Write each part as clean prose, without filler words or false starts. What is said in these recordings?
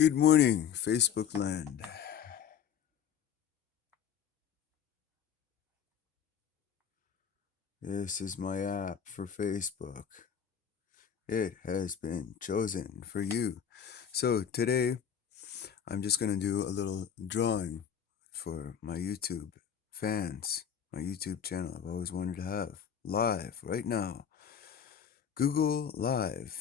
Good morning, Facebook land. This is my app for Facebook. It has been chosen for you. So today, I'm just going to do a little drawing for my YouTube fans, my YouTube channel I've always wanted to have live right now. Google Live.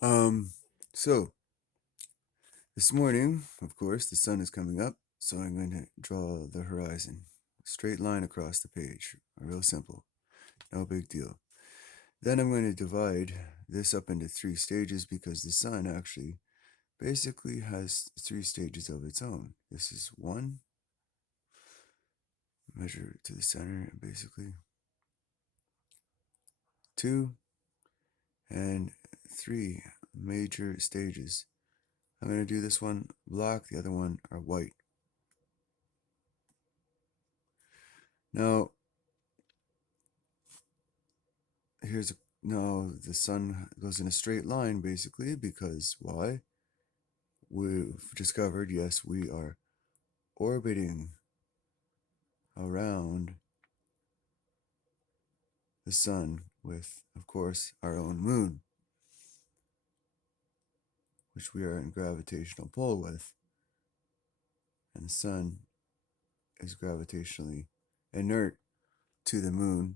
Um, so this morning, of course, the sun is coming up, so I'm going to draw the horizon. A straight line across the page. Real simple. No big deal. Then I'm going to divide this up into 3 stages because the sun actually basically has 3 stages of its own. This is 1, measure to the center basically, 2, and 3 major stages. I'm going to do this one black, the other one are white. Now, now the sun goes in a straight line basically because why? We've discovered, yes, we are orbiting around the sun with, of course, our own moon, which we are in gravitational pull with, and the sun is gravitationally inert to the moon,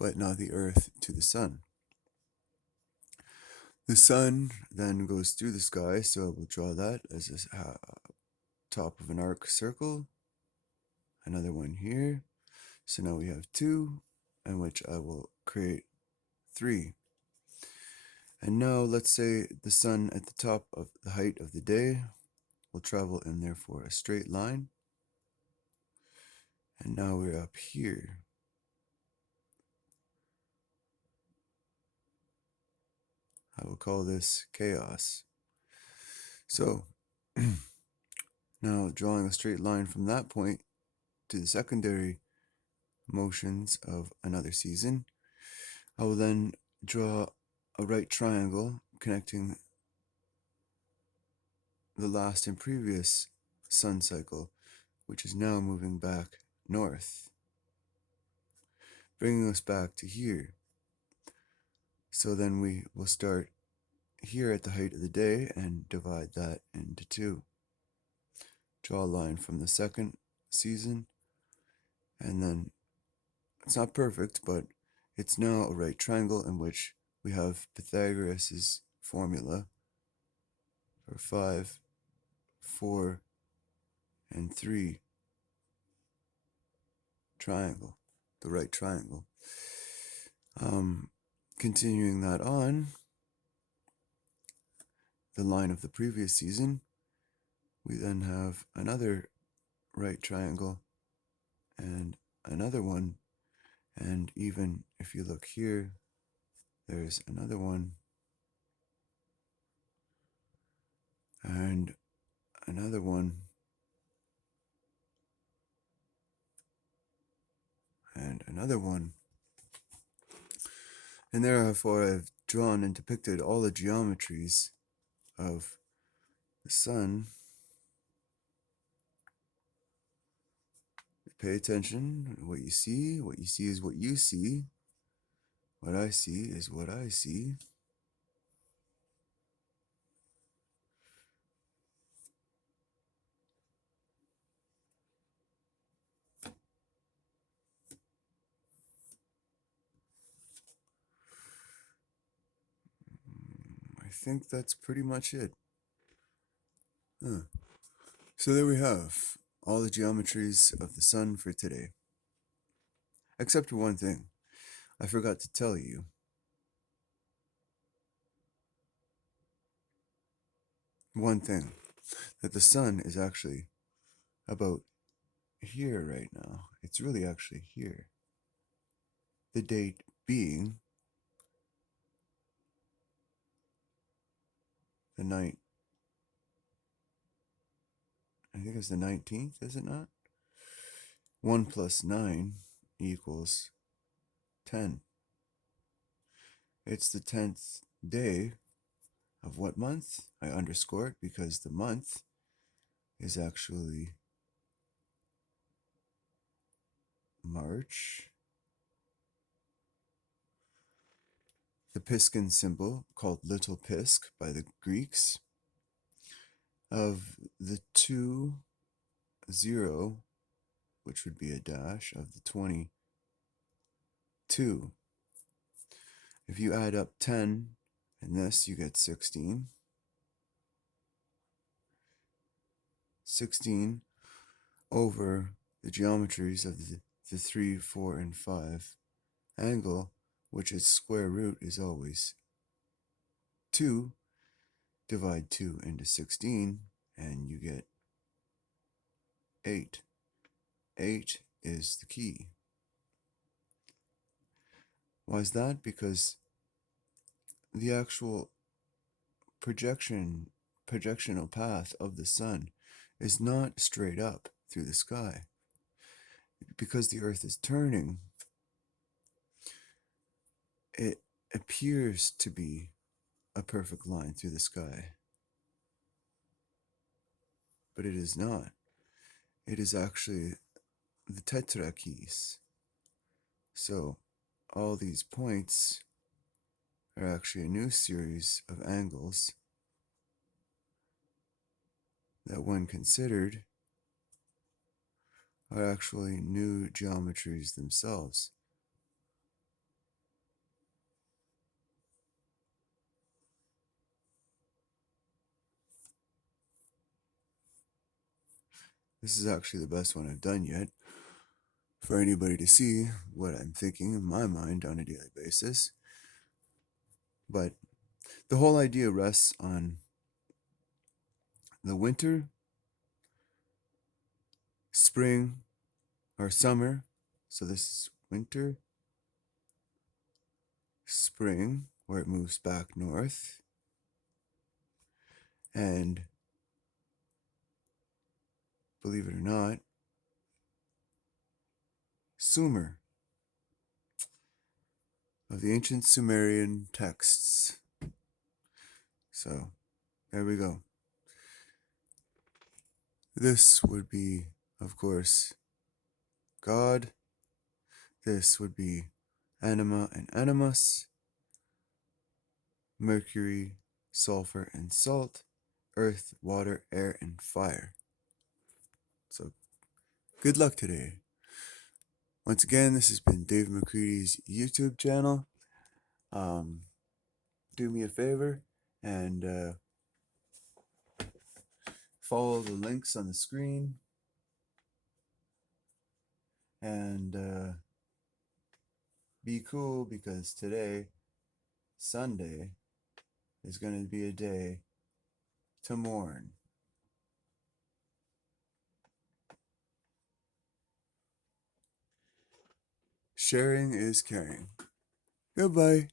but not the earth to the sun. The sun then goes through the sky, so we'll draw that as a top of an arc circle, another one here. So now we have 2, in which I will create 3. And now let's say the sun at the top of the height of the day will travel in therefore a straight line. And now we're up here. I will call this chaos. So now drawing a straight line from that point to the secondary motions of another season, I will then draw a right triangle connecting the last and previous sun cycle, which is now moving back north, bringing us back to here. So then we will start here at the height of the day and divide that into 2. Draw a line from the second season, and then it's not perfect, but it's now a right triangle in which we have Pythagoras's formula for 5, 4, and 3 triangle, the right triangle. Continuing that on, the line of the previous season, we then have another right triangle and another one, and even if you look here, there's another one and another one and another one. And therefore I've drawn and depicted all the geometries of the sun. Pay attention to what you see. What you see is what you see. What I see is what I see. I think that's pretty much it. So there we have all the geometries of the sun for today. Except for one thing. I forgot to tell you. One thing. That the sun is actually about here right now. It's really actually here. The date being the night. I think it's the 19th, is it not? 1 plus 9 equals 10. It's the 10th day of what month? I underscore it because the month is actually March. The Piscan symbol, called little Pisc by the Greeks, of the 2, 0, which would be a dash, of the 22. If you add up 10 and this, you get 16. 16 over the geometries of the 3, 4, and 5 angle, which its square root is always 2. Divide 2 into 16, and you get 8. 8 is the key. Why is that? Because the actual projectional path of the sun is not straight up through the sky. Because the Earth is turning, it appears to be a perfect line through the sky. But it is not. It is actually the tetrakis. So all these points are actually a new series of angles that, when considered, are actually new geometries themselves. This is actually the best one I've done yet, for anybody to see what I'm thinking in my mind on a daily basis. But the whole idea rests on the winter, spring, or summer. So this is winter, spring, where it moves back north, and believe it or not, Sumer, of the ancient Sumerian texts. So there we go. This would be, of course, God. This would be anima and animus, mercury, sulfur, and salt, earth, water, air, and fire. So good luck today. Once again, this has been Dave McCready's YouTube channel. Do me a favor and follow the links on the screen, and be cool, because today, Sunday, is going to be a day to mourn. Sharing is caring. Goodbye.